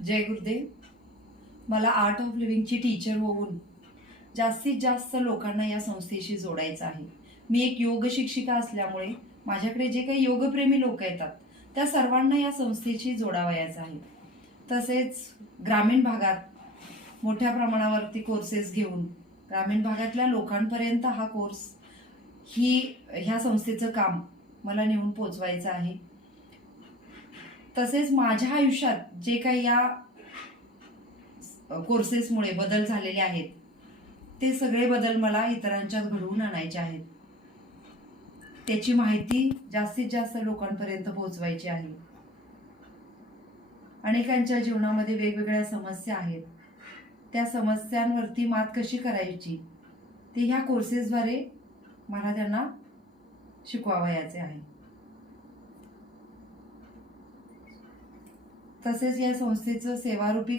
जय गुरुदेव. मला art of लिव्हिंगची teacher होऊन जास्तीत जास्त लोकांना या संस्थेशी जोडायचं आहे. मी एक योग शिक्षिका असल्यामुळे माझ्याकडे जे काही योगप्रेमी लोक येतात त्या सर्वांना या संस्थेशी जोडावयाचं आहे. तसेच ग्रामीण भागात मोठ्या प्रमाणावरती कोर्सेस घेऊन ग्रामीण भागातल्या लोकांपर्यंत हा कोर्स ह्या संस्थेचं काम मला नेऊन पोचवायचं आहे. तसेच माझ्या आयुष्यात जे काही या कोर्सेसमुळे बदल झालेले आहेत ते सगळे बदल मला इतरांच्यात घडवून आणायचे आहेत. त्याची माहिती जास्तीत जास्त लोकांपर्यंत पोहोचवायची आहे. अनेकांच्या जीवनामध्ये वेगवेगळ्या समस्या आहेत. त्या समस्यांवरती मात कशी करायची ते ह्या कोर्सेसद्वारे मला त्यांना शिकवावयाचे आहे. तसेच या संस्थेचं सेवारूपी